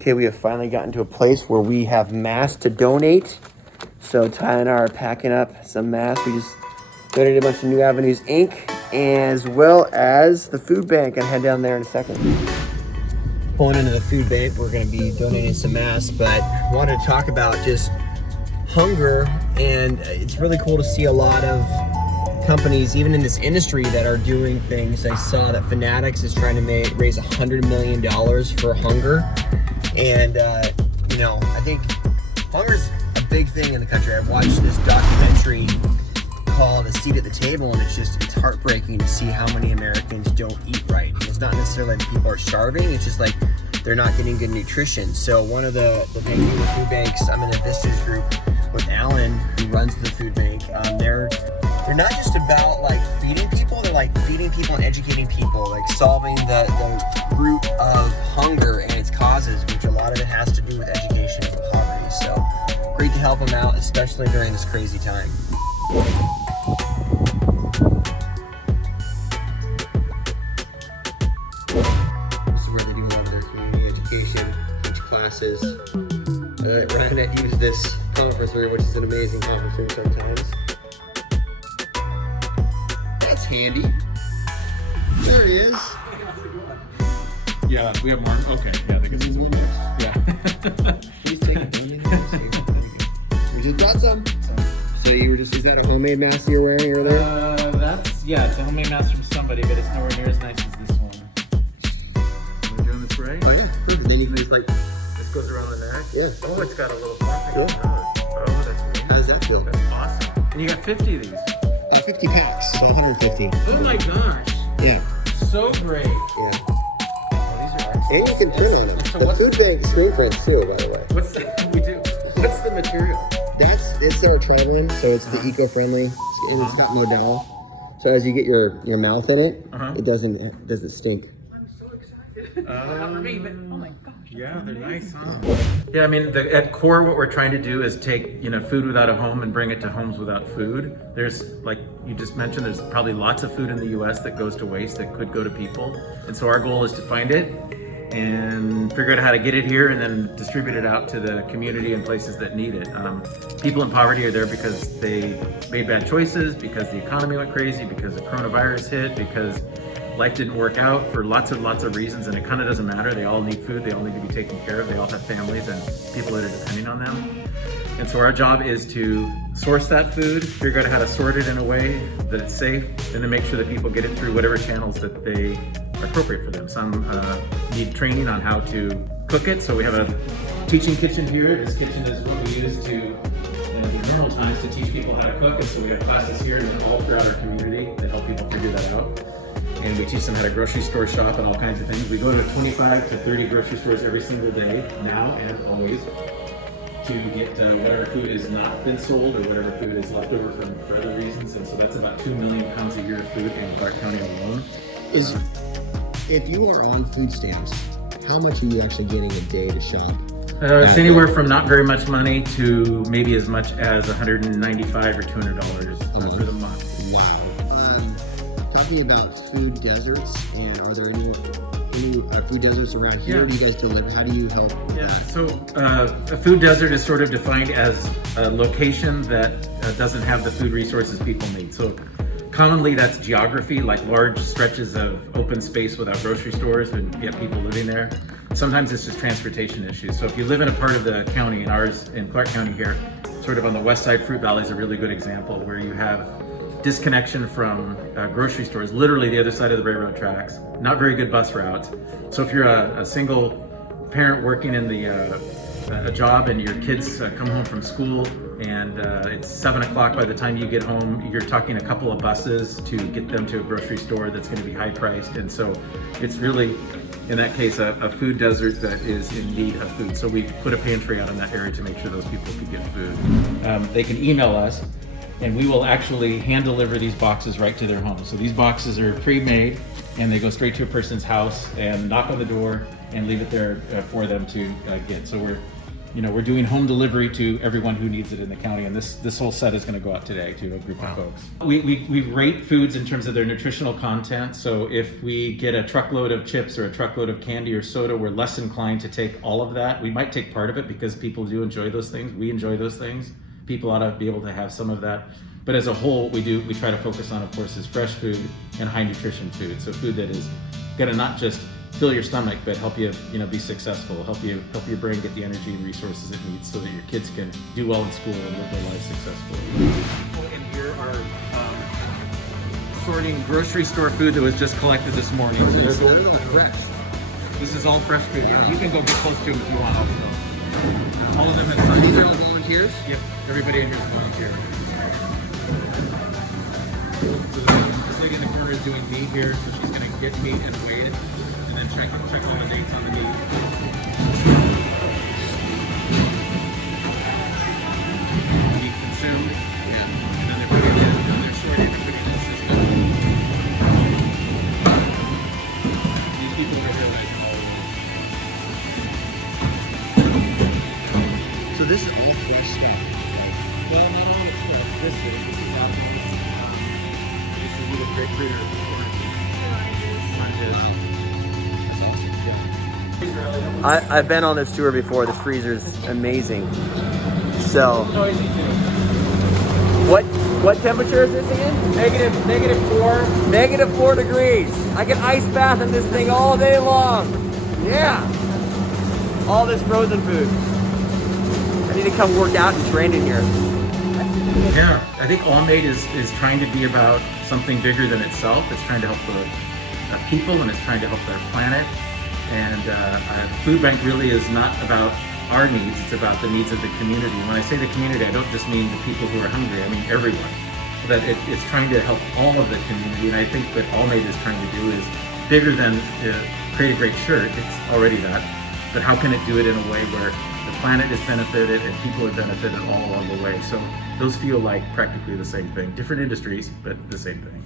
Okay, we have finally gotten to a place where we have masks to donate. So Ty and I are packing up some masks. We just donated a bunch of New Avenues Inc. as well as the food bank. I'll head down there in a second. Pulling into the food bank, we're going to be donating some masks, but I wanted to talk about just hunger, and it's really cool to see a lot of companies, even in this industry, that are doing things. I saw that Fanatics is trying to raise $100 million for hunger, and you know, I think hunger's a big thing in the country. I've watched this documentary called A Seat at the Table, and it's heartbreaking to see how many Americans don't eat right. And it's not necessarily that people are starving, it's just like they're not getting good nutrition. So one of the Vancouver food banks, I'm in the Vistas group with Alan, who runs the food bank. They're not just about like feeding people, they're like feeding people and educating people, like solving the root of hunger and its causes, which a lot of it has to do with education and poverty. So great to help them out, especially during this crazy time. This is where they do a lot of their community education, teach classes. Ryan used this conference room, which is an amazing conference room sometimes. That's handy. There he is. Yeah, we have more. Okay, yeah, they can see some. Yeah. He's taking it. We just got some. So you were just, is that a homemade mask you're wearing or there? It's a homemade mask from somebody, but it's nowhere near as nice as this one. Am I doing this right? Oh yeah, good. Then you can just like, This goes around the neck? yeah. Oh, it's got a little pocket. Cool. Oh, that's amazing. How does that feel? That's awesome. And you got 50 of these. 50 packs, so 150. Oh my gosh. Yeah. So great. Yeah. Oh, these are excellent. And you can print on them. So The what's food bank screen prints too, by the way. What's the material? It's our traveling, so it's the eco-friendly, and it's got Modell. So as you get your mouth in it, it doesn't stink. I'm so excited. Not for me, but oh my gosh. Yeah, they're nice, huh? Yeah, I mean, at core, what we're trying to do is take, food without a home and bring it to homes without food. There's, like you just mentioned, there's probably lots of food in the U.S. that goes to waste that could go to people. And so our goal is to find it and figure out how to get it here and then distribute it out to the community and places that need it. People in poverty are there because they made bad choices, because the economy went crazy, because the coronavirus hit, because life didn't work out for lots of reasons, and it kind of doesn't matter. They all need food, they all need to be taken care of, they all have families and people that are depending on them. And so our job is to source that food, figure out how to sort it in a way that it's safe, and then make sure that people get it through whatever channels that they are appropriate for them. Some need training on how to cook it, so we have a teaching kitchen here. This kitchen is what we use to, in the normal times, to teach people how to cook, and so we have classes here and all throughout our community that help people figure that out. And we teach them how to grocery store shop and all kinds of things. We go to 25 to 30 grocery stores every single day, now and always, to get whatever food has not been sold or whatever food is left over for other reasons. And so that's about 2 million pounds a year of food in Clark County alone. If you are on food stamps, how much are you actually getting a day to shop? It's anywhere from not very much money to maybe as much as $195 or $200 for the month. Wow. Talking about food deserts, and are there any food deserts around here? Yeah. Do you guys deliver? How do you help? Yeah, so a food desert is sort of defined as a location that doesn't have the food resources people need. So commonly that's geography, like large stretches of open space without grocery stores and yet people living there. Sometimes it's just transportation issues. So if you live in a part of the county, and ours in Clark County here, sort of on the west side, Fruit Valley is a really good example where you have disconnection from grocery stores, literally the other side of the railroad tracks, not very good bus routes. So if you're a single parent working in a job and your kids come home from school and it's 7 o'clock by the time you get home, you're talking a couple of buses to get them to a grocery store that's going to be high priced. And so it's really, in that case, a food desert that is in need of food. So we put a pantry out in that area to make sure those people could get food. They can email us and we will actually hand deliver these boxes right to their home. So these boxes are pre-made and they go straight to a person's house and knock on the door and leave it there for them to get. So we're we're doing home delivery to everyone who needs it in the county, and this whole set is going to go out today to a group of folks. We rate foods in terms of their nutritional content. So if we get a truckload of chips or a truckload of candy or soda, we're less inclined to take all of that. We might take part of it because people do enjoy those things. We enjoy those things. People ought to be able to have some of that. But as a whole, we try to focus on, of course, is fresh food and high nutrition food. So food that is going to not just fill your stomach, but help you, be successful, help your brain get the energy and resources it needs so that your kids can do well in school and live their lives successfully. And here are sorting grocery store food that was just collected this morning. So this is all fresh food. Yeah. You can go get close to them if you want. All of them have. These are all volunteers? Yep, everybody in here is volunteer. So this lady in the corner is doing meat here, so she's going to get meat and weigh it. And then check all the dates on the meat. Meat consumed. Yeah. And then they're putting it in, they're sorting and putting it in the system. These people over here like all So this is all for stuff. well, not all the stuff. This is apple. This is either grapefruit or oranges. I've been on this tour before. This freezer is amazing. So, Noisy too. what temperature is this again? -4. -4 degrees. I can ice bath in this thing all day long. Yeah. All this frozen food. I need to come work out and train in here. Yeah, I think Allmade is trying to be about something bigger than itself. It's trying to help the people, and it's trying to help their planet. And food bank really is not about our needs, it's about the needs of the community. When I say the community, I don't just mean the people who are hungry, I mean everyone. That it's trying to help all of the community, and I think what Allmade is trying to do is bigger than create a great shirt, it's already that, but how can it do it in a way where the planet is benefited and people are benefited all along the way. So those feel like practically the same thing. Different industries, but the same thing.